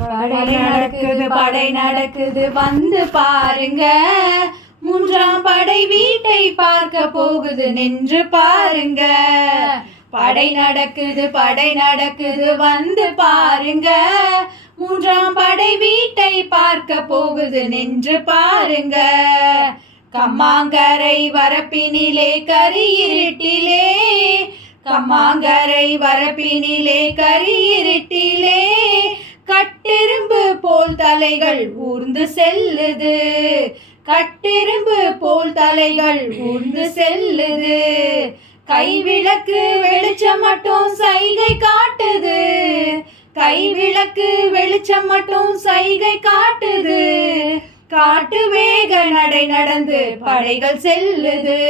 படை நடக்குது படை நடக்குது வந்து பாருங்க. மூன்றாம் படை வீட்டை பார்க்க போகுது நின்று பாருங்க. படை நடக்குது வந்து பாருங்க. மூன்றாம் படை வீட்டை பார்க்க போகுது நின்று பாருங்க. கம்மாங்கரை வரப்பினிலே கரியிருட்டிலே, கம்மாங்கரை வரப்பினிலே கரியிருட்டிலே கட்டெரும்பு போல் தலைகள் ஊர்ந்து செல்லுது. கட்டெரும்பு போல் தலைகள் ஊர்ந்து செல்லுது. கைவிளக்கு வெளிச்சம் மட்டும் சைகை காட்டுது. கைவிளக்கு வெளிச்சம் மட்டும் சைகை காட்டுது. காட்டு வேக நடை நடந்து படைகள் செல்லுது.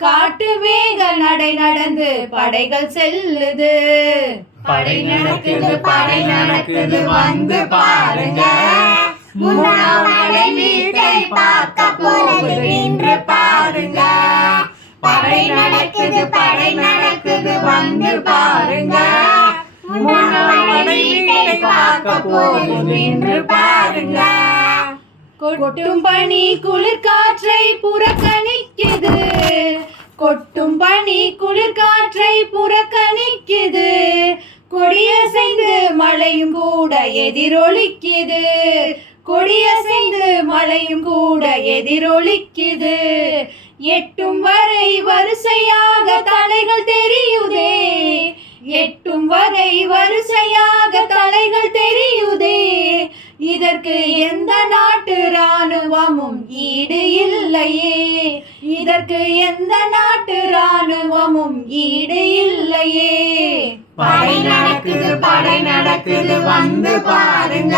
காட்டு வேக நடை நடந்து படைகள் செல்லுது. படை நடக்குது வந்து பாருங்க. மூன்றாம் படை வீட்டை பார்க்க போகுது நின்று பாருங்க. படை நடக்குது வந்து பாருங்க. மூன்றாம் படை வீட்டை பார்க்க போகுது நின்று பாருங்க. கொட்டும் பனி குளிர்காற்றை புறக்கணிக்குது. கொட்டும் பனி குளிர்காற்றை புறக்கணிக்குது. கொடியசைந்து மழையும் கூட எதிரொலிக்குது. கொடியசைந்து மழையும் கூட எதிரொலிக்குது. எட்டும் வரை வரிசையாக தலைகள் தெரியுதே. எட்டும் வரை வரிசையாக தலைகள் தெரியுதே. இதற்கு எந்த நாட்டு ராணுவமும் ஈடு இல்லையே. இதற்கு எந்த நாட்டு ராணுவமும் ஈடு இல்லையே. படை நடக்குது வந்து பாருங்க.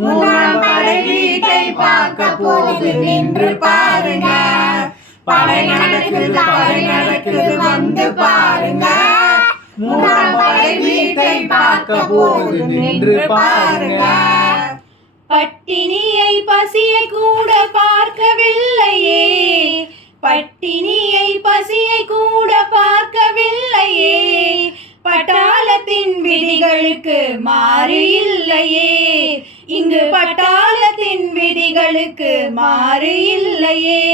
மூன்றாம் படை வீட்டை பார்க்க போகுது நின்று பாருங்க. படை நடக்குது வந்து பாருங்க. மூன்றாம் படை வீட்டை பார்க்க போகுது நின்று பாருங்க. பட்டினியை பசியை கூட பார்க்கவில்லையே. பட்டினியை பசியை கூட பார்க்கவில்லையே. பட்டாளத்தின் விதிகளுக்கு மாறு இல்லையே. இங்கு பட்டாளத்தின் விதிகளுக்கு மாறு இல்லையே.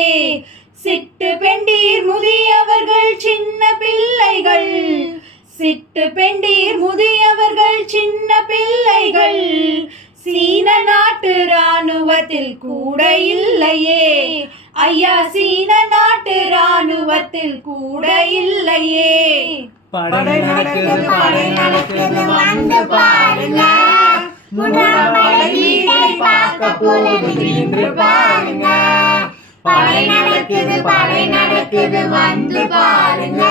சிட்டு பெண்டீர் முதியவர்கள் சின்ன பிள்ளைகள். சிட்டு பெண்டீர் முதியவர்கள் சின்ன பிள்ளைகள் சீன நாட்டு ராணுவத்தில் கூட இல்லையே. ஐயா சீன நாட்டு ராணுவத்தில் கூட இல்லையே. படை நடக்குது வந்து பாருங்க. மூன்றாம் படை வீட்டை பார்க்க போகுது நின்று பாருங்க. படை நடக்குது வந்து பாருங்க.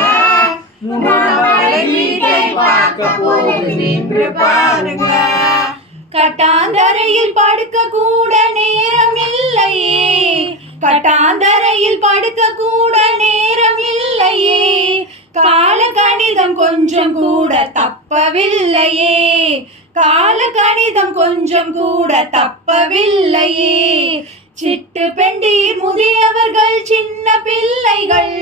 மூன்றாம் படை வீட்டை பார்க்க போகுது நின்று பாருங்க. கட்டாந்தரையில் படுக்க கூட நேரம் இல்லையே. கட்டாந்தரையில் படுக்க கூட நேரம் இல்லையே. கால கணிதம் கொஞ்சம் கூட தப்பவில்லையே. கால கணிதம் கொஞ்சம் கூட தப்பவில்லையே. சிட்டு பெண்டீர் முதியவர்கள் சின்ன பிள்ளைகள்.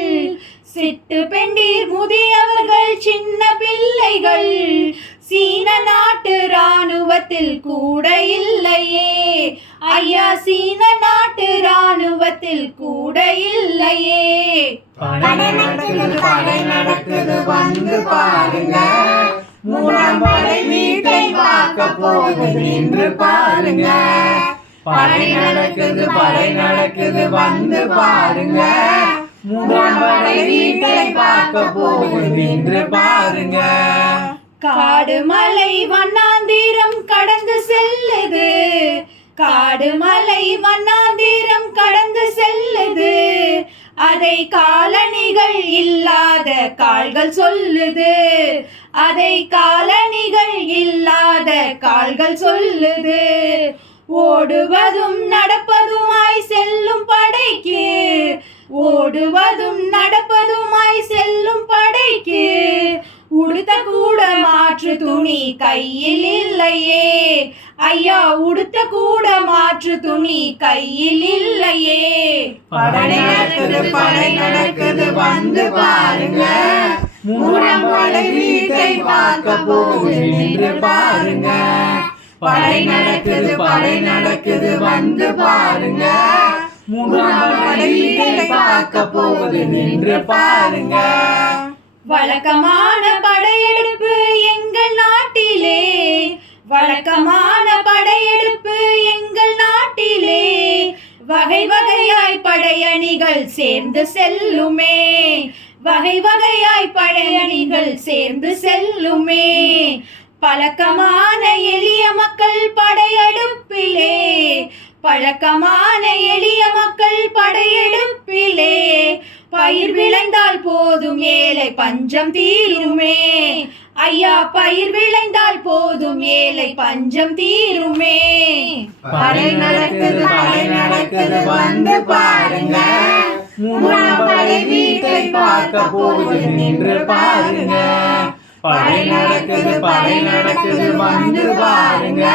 சிட்டு பெண்டீர் முதியவர்கள் சின்ன பிள்ளைகள் சீன நாட்டு ராணுவத்தில் கூட இல்லையே. ஐயா சீன நாட்டு ராணுவத்தில் கூட இல்லையே. படை நடக்குது வந்து பாருங்க. மூன்றாம் படை வீட்டை பார்க்க போகுது நின்று பாருங்க. படை நடக்குது வந்து பாருங்க. மூன்றாம் படை வீட்டை பார்க்க போகுது நின்று பாருங்க. காடு மலை வண்ணாந்திரம் கடந்து செல்லுது. காடு மலை வண்ணாந்திரம் கடந்து செல்லுது. அதை காலணிகள் இல்லாத கால்கள் சொல்லுது. அதை காலணிகள் இல்லாத கால்கள் சொல்லுது. ஓடுவதும் நடப்பதுமாய் செல்லும் படைக்கு. ஓடுவதும் நடப்பதுமாய் செல்லும் படைக்கு உடுத்த கூட மாற்று துணி கையில் இல்லையே. ஐயா உடுத்த கூட மாற்று துணி கையில் இல்லையே. படை நடக்குது வந்து பாருங்க. மூன்றாம் படை வீட்டை பார்க்க போகுது நின்று பாருங்க. படை நடக்குது படை நடக்குது வந்து பாருங்க. மூன்றாம் படை வீட்டை பார்க்க போகுது நின்று பாருங்க. வழக்கமான படையெடுப்பு எங்கள் நாட்டிலே, வழக்கமான படையெடுப்பு எங்கள் நாட்டிலே, வகை வகையாய் படையணிகள் சேர்ந்து செல்லுமே, வகை வகையாய் படையணிகள் சேர்ந்து செல்லுமே. பழக்கமான எளிய மக்கள் படையெடுப்பிலே, பழக்கமான எளிய மக்கள் படையெடுப்பிலே, பயிர் விளைந்தால் போதும் ஏழை பஞ்சம் தீருமே. ஐயா பயிர் விளைந்தால் போதும் ஏழை பஞ்சம் தீருமே. படை நடக்குது வந்து பாருங்க. மூன்றாம் படை வீட்டை பார்க்க போகுது நின்று பாருங்க. படை நடக்குது வந்து பாருங்க.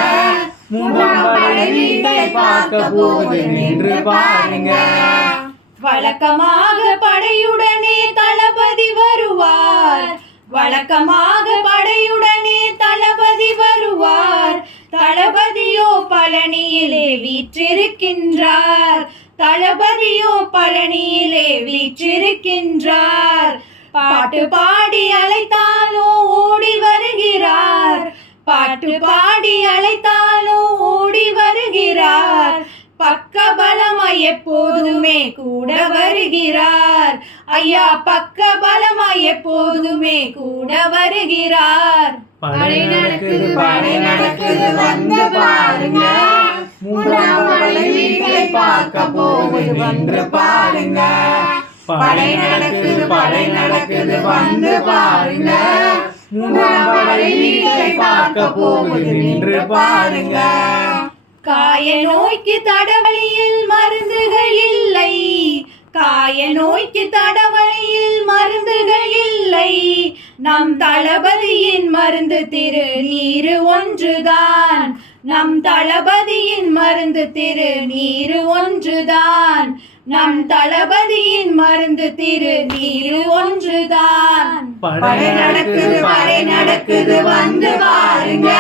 மூன்றாம் படை வீட்டை பார்க்க போகுது நின்று பாருங்க. வழக்கமாக படையுடனே தளபதி வருவார், வழக்கமாக படையுடனே தளபதி வருவார். தளபதியோ பழனியிலே வீற்றிருக்கின்றார், தளபதியோ பழனியிலே வீற்றிருக்கின்றார். பாட்டு பாடி அழைத்தாலும் ஓடி வருகிறார், பாட்டு பாடி அழைத்தாலும் ஓடி வருகிறார். பக்க பலமாய் எப்போதுமே கூட வருகிறார். ஐயா பக்க பலமாய் எப்போதுமே கூட வருகிறார். படை நடக்குது வந்து பாருங்க. மூன்றாம் படை வீட்டை பார்க்க போகுது நின்று பாருங்க. படை நடக்குது வந்து பாருங்க. மூன்றாம் படை வீட்டை பார்க்க போகுது நின்று பாருங்க. காய நோய்க்கு தடவழியில் மருந்துகள் இல்லை, காய நோய்க்கு தடவழியில் மருந்துகள் இல்லை. நம் தளபதியின் மருந்து திருநீரு ஒன்றுதான், நம் தளபதியின் மருந்து திருநீரு ஒன்றுதான், நம் தளபதியின் மருந்து திருநீரு ஒன்றுதான். படை நடக்குது வந்து பாருங்க.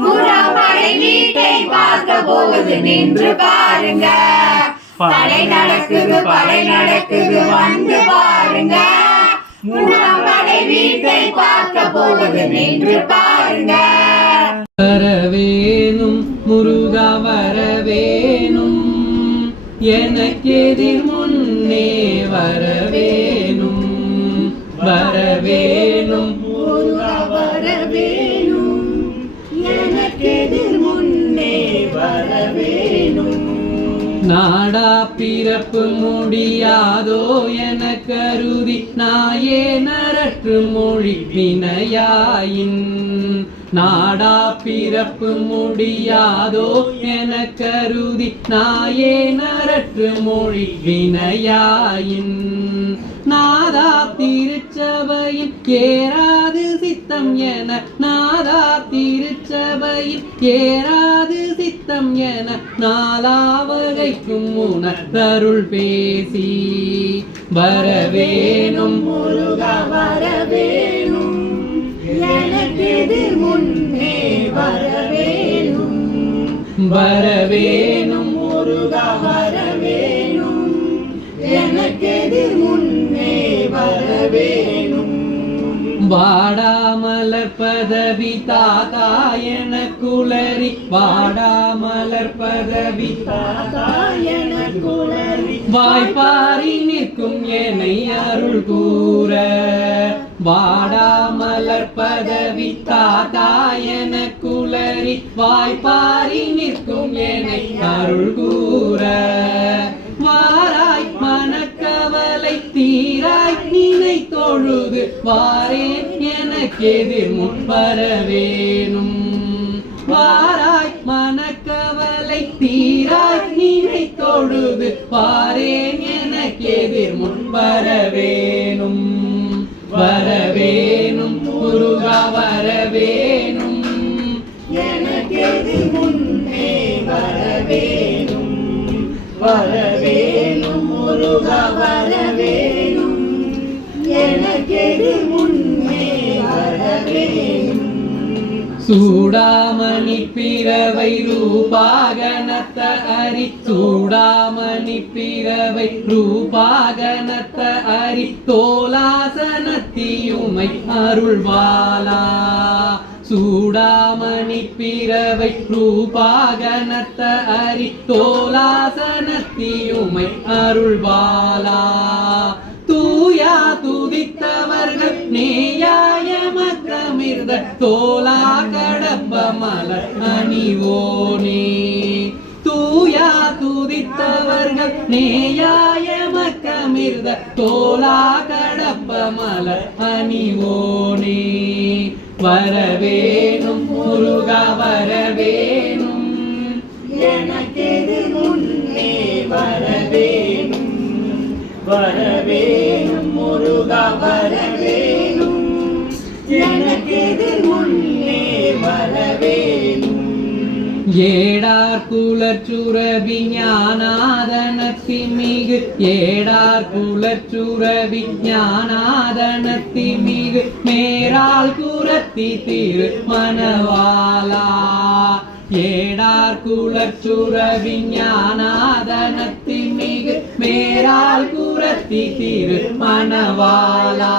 மூன்றாம் படை வீட்டை பார்க்க போகுது நின்று பாருங்க. படை நடக்குது வந்து பாருங்க. மூன்றாம் படை வீட்டை பார்க்க போகுது நின்று பாருங்க. வரவேணும் முருகா வரவேணும், எனக்கெதிர் முன்னே வரவேணும், வரவேணும் முருகா வரவேணும், எனக்கெதிர் முன்னே வரவேணும். நாடா பிறப்பு முடியாதோ என கருதி நாயே நரற்று மொழி வினையாயின், நாடா பிறப்பு முடியாதோ என கருதி நாயே நரற்று மொழி வினையாயின். நாதா திருச்சபையில் ஏறாது சித்தம் என, நாதா திருச்சபையில் ஏறாது சித்தம் என, நாலாவகைக்கும் உணர்ந்தருள் பேசி வரவேணும் முருகா வரவேணும், எனக்கெதிர் முன்னே வரவேணும், வரவேணும் முருகா வரவேணும், எனக்கெதிர் முன்னே வரவேணும். வாடாமலர் பதவி தாதா என குளறி, வாடாமலர் பதவி தாத்தா எனக்குளறி, வாய்ப்பாரி நிற்கும் என்னை அருள் கூற, வாடாமலர் பதவி தாத்தா என குளறி, வாய்ப்பாரி நிற்கும் என்னை அருள் கூற. வாராய் மனக்கவலை தீராய் நினை தொழுது வாரேன் எனக்கெதிர் முன் வரவேணும், வாராய் மனக்கவலை தீராய் நினை தொழுது வாரேன் எனக்கெதிர் முன் வரவேணும், வரவேணும் முருகா வரவேணும், எனக்கெதிர் முன்னே வரவேணும், வரவேணும் முருகா வரவேணும், எனக்கெதிர் முன்னே வரவேணும். சூடாமணி பிறவை ரூபாகனத்த அரி சூடாமணி பிறவை ரூபாகனத்த அரி தோலாசனத்தியுமை அருள்வாலா சூடாமணி பிறவை ரூபாகனத்த அரி தோலாசனத்தியுமை அருள்வாலா தூயா துதித்தவர்கள் நேயாயமக்கமிர்த தோலா கடப்ப மலர் அணிவோனே தூயா துதித்தவர்கள் நேயாயமக்கமிர்த தோலா கடப்ப மலர் அணிவோனே வரவேணும் முருகா வரவேணும் எனக்கெது முன்னே வரவேணும் வரவேணும் முருகா வரவேணும் எனக்கெது முன்னே வரவேணும் ஏடார் குலச்சுரவி ஞானாதனத்தி மிகு ஏடார் குலச்சுரவி ஞானாதனத்தி மிகு மேரால் குரத்தி திரு மணவாலா ஏடார் குலச்சுரவி ஞானாதனத்தி மிகு மேரால் குரத்தி திரு மணவாலா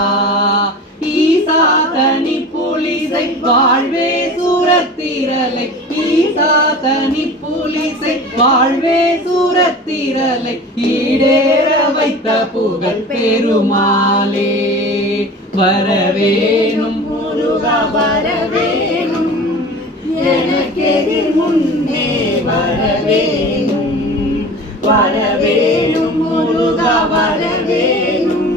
ஈசா தனி புலிசை வாழ்வே சுரத்திரலை ஈசா தனி புலிசை வாழ்வே சுரத்திரலை ஈடேற வைத்த புகழ் பெருமாளே வரவேணும் முருகா வரவேணும் எனக்கெதிர் முன்னே வரவேணும் வரவேணும் முருகா வரவேணும்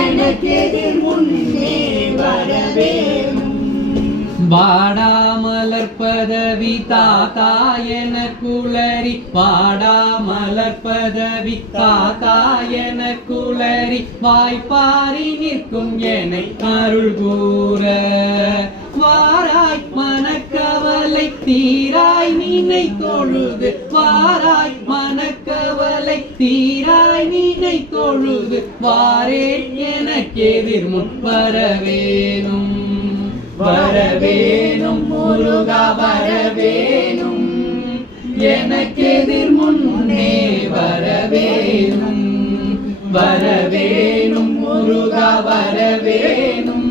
எனக்கெதிர் முன்னே வரவேணும் வாடாமலர் பதவி தாத்தா என குளறி வாடாமலர் பதவி தாத்தா என குளறி வாய்ப்பாரி நிற்கும் என அருள் கூற வாராய் மனக்கவலை தீராய் நினை தொழுது வாராய் மனக்கவலை தீராய் நினை தொழுது வாரே எனக்கு எதிர் முன் வரவேணும் வரவேணும் முருகா வரவேணும் எனக்கு எதிர் முன்னே வரவேணும் வரவேணும் முருகா வரவேணும்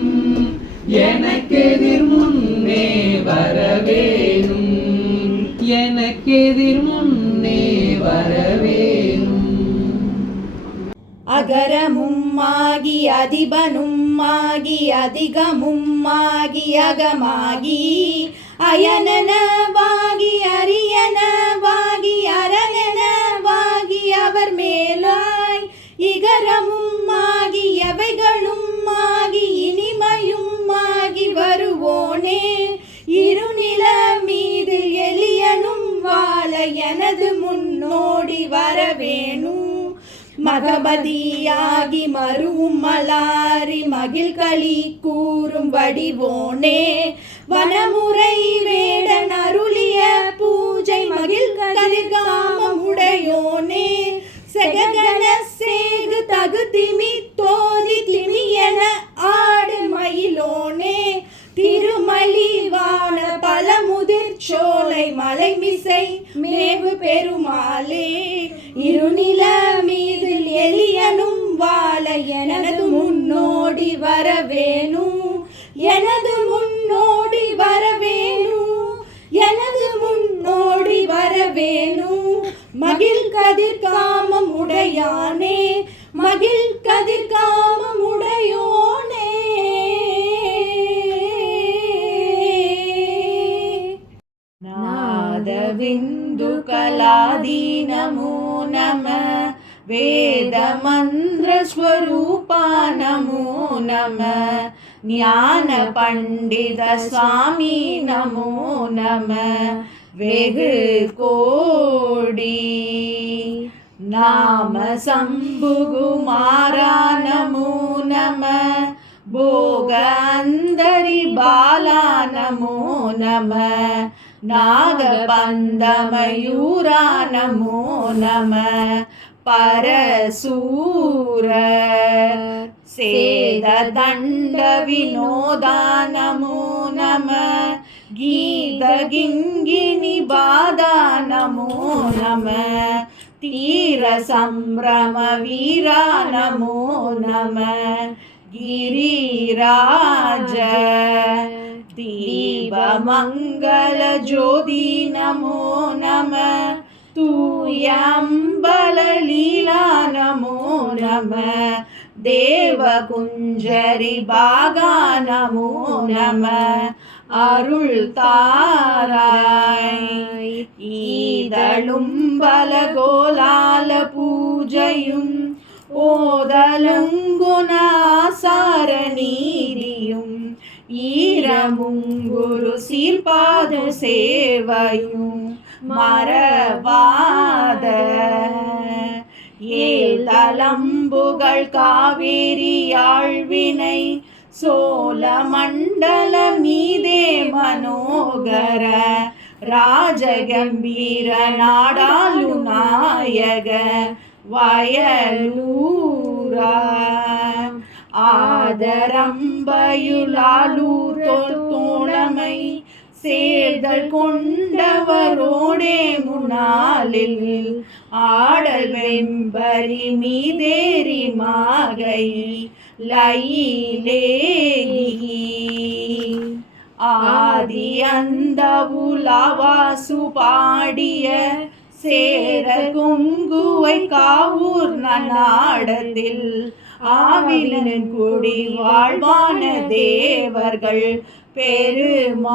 எனக்கு எதிர் முன்னே வரவேணும் எனக்கு எதிர் முன்னே வரவேணும் அகரமும்மாகி அதிபனும்மாகி அதிகமும்மாகி அகமாகி அயனனவாகி அரியனவாகி அரணனவாகி அவர் மேலாய் இகரமும்மாகி எவைகளும்மாகி இனிமையும்மாகி வருவோனே இருநில மீது எளியனும் வாழ எனது முன்னோடி வரவேணும் மகபதியாகி மருவும் மலாரி மகிழ் களி கூறும் வடிவோனே வனமுறை வேடன் அருளிய பூஜை மகிழ் கதிர்காமம் உடையோனே செககன சேகு தகு திமி தோதி திமியன ஆடு மயிலோனே திருமலிவான பழமுதிர் சோலை மலைமிசை மேவு பெருமாளே இருநில மீது எளியனும் வாழ எனது முன்னோடி வரவேணும் எனது முன்னோடி வரவேணும் எனது முன்னோடி வரவேணும் மகிழ் கதிர் காமம் உடையானே மகிழ் கதிர் காமம் உடையோனே நாதவிந்து கலாதி நமோ நம வேத மந்திர ஸ்வரூபா நமோ நம ஞான பண்டித சுவாமி நமோ நம வெகு கோடி நாம சம்புகுமாரா நமோ நம போக அந்தரி பாலா நமோ நம நாகபந்தமயூரா நமோ நம பரசூர சேத தண்ட வினோதா நமோ நம गीतगिङ्गिनि बाधा नमो नमः तीर संभ्रम वीरा नमो नमः गिरिराज दीपमङ्गल ज्योति नमो नमः तूयम्बल लीला नमो नमः देवकुञ्जरि बागा नमो नमः அருள் தாராய் ஈதழும் பலகோலால பூஜையும் ஓதலுங்குண ஆசார நீதியும் ஈரமும் குரு சீர்பாது சேவையும் மறவாத ஏல் தலம்புகள் காவேரி ஆழ்வினை சோழ மண்டல மீதே மனோகர ராஜகம்பீர நாடாளு நாயக வயலூரா ஆதரம்பயுலாலூர் தோழமை சேர்தல் கொண்டவரோடே முன்னாளில் ஆடல் வெம்பரி மீதேறி மாகை லைலேகி ஆதி அந்த உலாவாசு பாடிய சேர குங்குவை காவூர் நாடத்தில் ஆவிலன் குடி வாழ்வான தேவர்கள் பெருமாளே